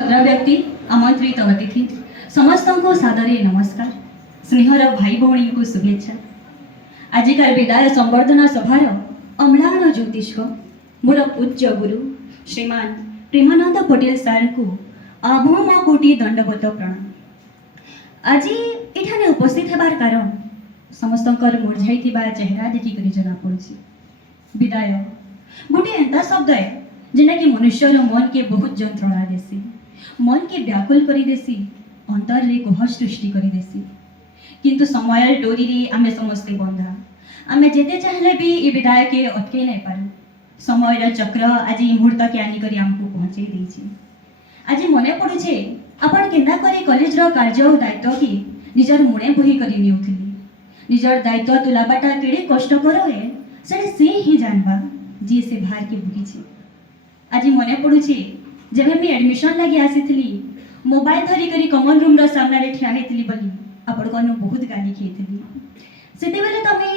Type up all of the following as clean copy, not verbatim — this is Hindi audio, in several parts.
व्यक्ति आमंत्रित अतिथि समस्त को सादरे नमस्कार स्नेहर भाई भौणी को शुभेच्छा। आजिकार विदाय संवर्धना सभार अम्लान ज्योतिष मोर पूज्य गुरु श्रीमान प्रेमानंद पटेल सार को आभम कोटि दंडवत प्रणाम। आज एठाने उपस्थित होबार कारण समस्त मुरझाई चेहरा देखिक जना पड़ी। विदाय गोटे एंता शब्द है जेना कि मनुष्यर मन के बहुत जंत्रणा देसी, मन के व्याकुल करी देसी, अंतर रे कोह सृष्टि करी देसी। किंतु समय डोरी रे आमे समस्ते बंधा, आमे जेते चाहले भी ए विदाय के अटके नहीं पारू। समय चक्र आज मुहूर्त के आनी करी हमको पहुंचे देछि। आज मने पड़ुछे आपण केना करी कॉलेज रो कार्य और दायित्व की निजर मुणे बही करी निउथिली। निजर दायित्व तुलाबाटा केडे कष्ट करो है से ही जानबा जी से भार के भुगी। आज मने पड़ुछे जब मैं एडमिशन लगी आसीथिली मोबाइल धरी करी कॉमन रूम रो सामने रे ठिया हेतिली बली आपण कोन बहुत गाली खेथिली। सेते बेले तो मैं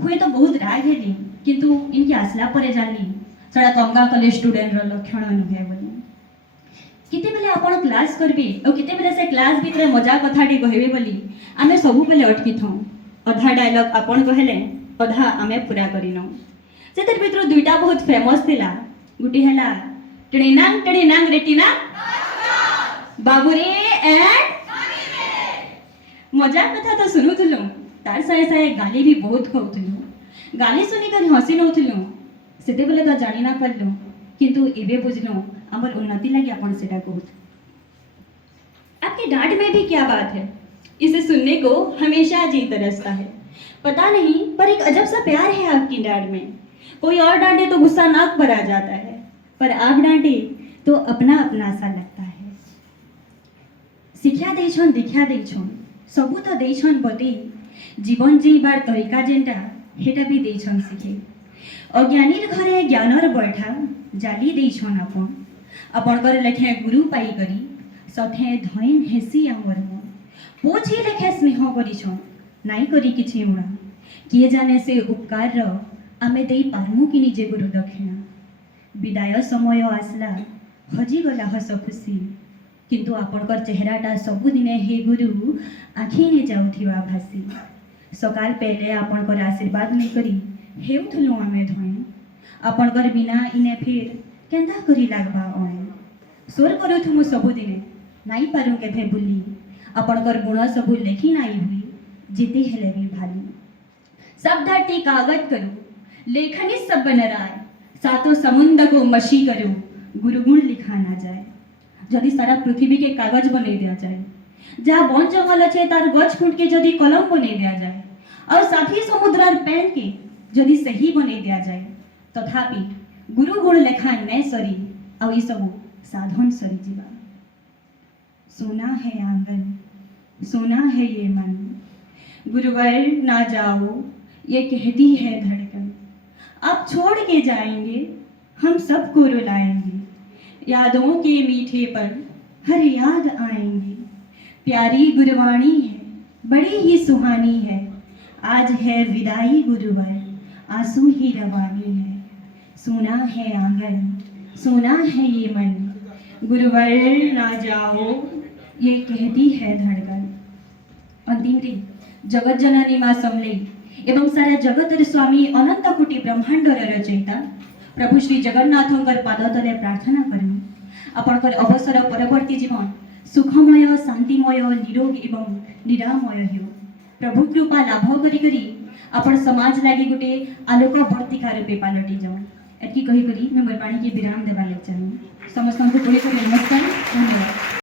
हुए तो बहुत राग हेली, किंतु इनके आसला परे जानली सडा तंगा कॉलेज स्टूडेंट रो लक्षण नुहे बोली। किते बेले आपण क्लास करबे और किते बेले से क्लास भीतर मजा कथाटी कहबे बोली आमे सबु बेले अटकी थौ। अधा डायलॉग आपण कहले अधा आमे पूरा करिनो। सेतर भीतर दुईटा बहुत फेमस थिला। गुटी हला टेणिनांग रेटिना बाबूरे एंड मजा कथा तो सुनुथुलु, तार साए साए गाली भी बहुत खाउथुलु। गाली सुनी कर हसी नउथुलु। सेते बेले तो जानि ना परलु, किंतु एबे बुझलो हमर उन्नति लगी आपण सेटा कहत। आपके डांट में भी क्या बात है, इसे सुनने को हमेशा जी तरसता है। पता नहीं पर एक अजब सा प्यार है आपकी डांट में। कोई और डांटे तो गुस्सा नाक पर आ जाता है, पर आप डांटे तो अपना अपना सा लगता है। शिक्षा देछन दीक्षा देछन सबू तो देछन बते, जीवन जीवार तरीका जेनटा हेटा भी देछन शिखे। अज्ञानीर घरे ज्ञानर बैठा जाली देछन आपणकर लेखे गुरु पाई करी सथे धयन हेसी आमर मन। पोछी लेखे स्नेह करिछन नाई करी किछि उणा। किए जाने से उपकार रो आमे देई पारमु कि निजे गुरु दक्षिणा। विदाय समय आसला हजी गला हस खुशी, किंतु आपणकर चेहराटा सबुदिने हे गुरु आखि ने जाउथिबा भासी। सकाल पहले आपणकर आशीर्वाद नहीं करी हेउथलु आमे धयन। आपणकर बिना इने फिर केंदा करी लागबा अणे। सोर करूथुमु सबुदिने नाई पारू केभे बुली। आपणकर गुण सबु लेखी नाई हुई जीते हेले भी भाली। शब्दाटी कागज करू लेखनी सब बनराय, सातों समुद्र को मशी करूं गुरुगुण लिखा ना जाए। जदि सारा पृथ्वी के कागज बने दिया जाए, जहाँ वन जंगल अच्छे तार गछ फूट के जदि कलम बने दिया जाए और साथी समुद्र पेन के जदि सही बने दिया जाए, तथापि गुरुगुण लेखा न सरी और ये सब साधन सरी जीवा। सोना है आंगन सोना है ये मन, गुरुवर ना जाओ ये कहती है धड़कन। आप छोड़ के जाएंगे हम सबको रुलाएंगे, यादों के मीठे पर हर याद आएंगे। प्यारी गुरवाणी है बड़ी ही सुहानी है, आज है विदाई गुरुवर आंसू ही रवानी है। सोना है आंगन सोना है ये मन, गुरुवर ना जाओ ये कहती है धड़कन। अंतिम रे जगत जननी माँ समले एवं सारा जगतर स्वामी अनंत कोटि ब्रह्मांडर रचयिता प्रभु श्री जगन्नाथंकर पाद तले प्रार्थना करूँ आपणकर अवसर परवर्ती जीवन सुखमय शांतिमय निरोग एवं निरामय हो। प्रभु कृपा लाभ करी करी आपण समाज लागी गोटे आलोक वर्तिका रूपे पलटि जाओ। एतकी कही करी मैं मोर वाणी के विराम देवा चाहूँ। समस्त को नमस्कार, धन्यवाद।